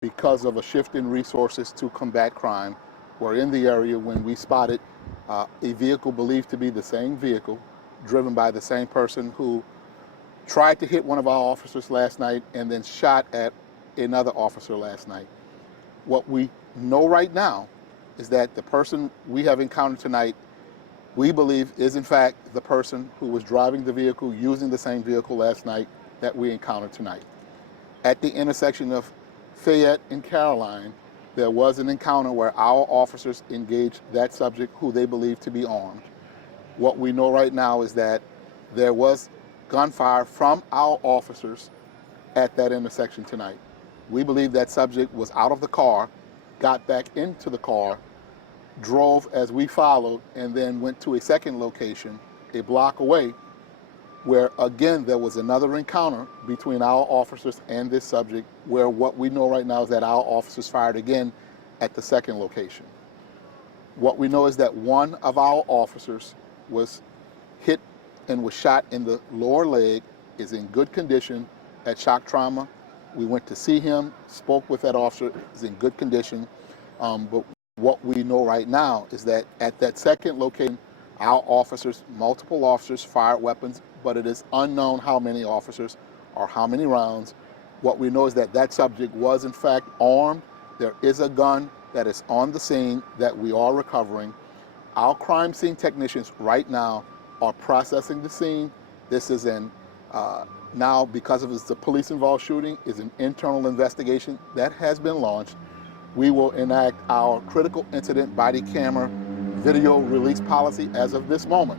because of a shift in resources to combat crime, were in the area when we spotted a vehicle believed to be the same vehicle, driven by the same person who tried to hit one of our officers last night and then shot at another officer last night. What we know right now is that the person we have encountered tonight, we believe is in fact the person who was driving the vehicle, using the same vehicle last night that we encountered tonight. At the intersection of Fayette and Caroline, there was an encounter where our officers engaged that subject who they believe to be armed. What we know right now is that there was gunfire from our officers at that intersection tonight. We believe that subject was out of the car, got back into the car, drove as we followed, and then went to a second location a block away where again there was another encounter between our officers and this subject, where what we know right now is that our officers fired again at the second location. What we know is that one of our officers was hit and was shot in the lower leg, is in good condition at shock trauma. We went to see him, spoke with that officer, is in good condition. But what we know right now is that at that second location, our officers, multiple officers, fired weapons, but it is unknown how many officers or how many rounds. What we know is that that subject was in fact armed. There is a gun that is on the scene that we are recovering. Our crime scene technicians right now are processing the scene. This is now, because of the police-involved shooting, is an internal investigation that has been launched. We will enact our critical incident body camera video release policy as of this moment.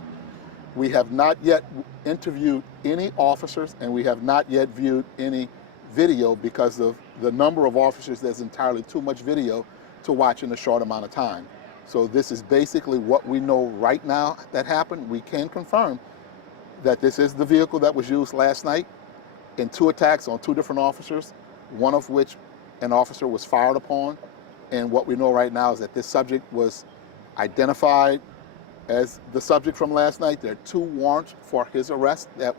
We have not yet interviewed any officers, and we have not yet viewed any video because of the number of officers. There's entirely too much video to watch in a short amount of time. So this is basically what we know right now that happened. We can confirm that this is the vehicle that was used last night in two attacks on two different officers, one of which an officer was fired upon. And what we know right now is that this subject was identified as the subject from last night. There are two warrants for his arrest that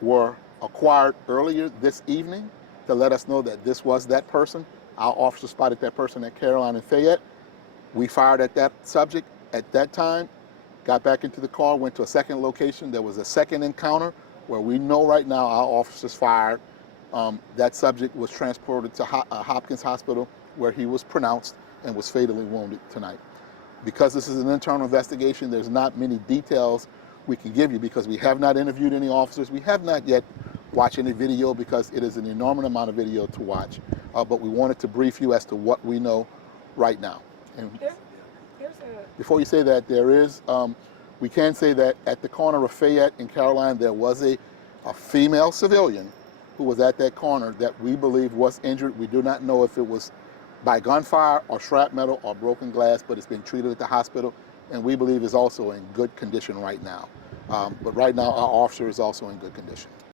were acquired earlier this evening to let us know that this was that person. Our officer spotted that person at Caroline and Fayette. We fired at that subject at that time, got back into the car, went to a second location. There was a second encounter where we know right now our officers fired. That subject was transported to Hopkins Hospital, where he was pronounced and was fatally wounded tonight. Because this is an internal investigation, there's not many details we can give you because we have not interviewed any officers. We have not yet watched any video because it is an enormous amount of video to watch. But we wanted to brief you as to what we know right now. And before you say that, there is, we can say that at the corner of Fayette and Caroline, there was a female civilian who was at that corner that we believe was injured. We do not know if it was by gunfire or shrapnel or broken glass, but it's been treated at the hospital, and we believe is also in good condition right now. But right now, our officer is also in good condition.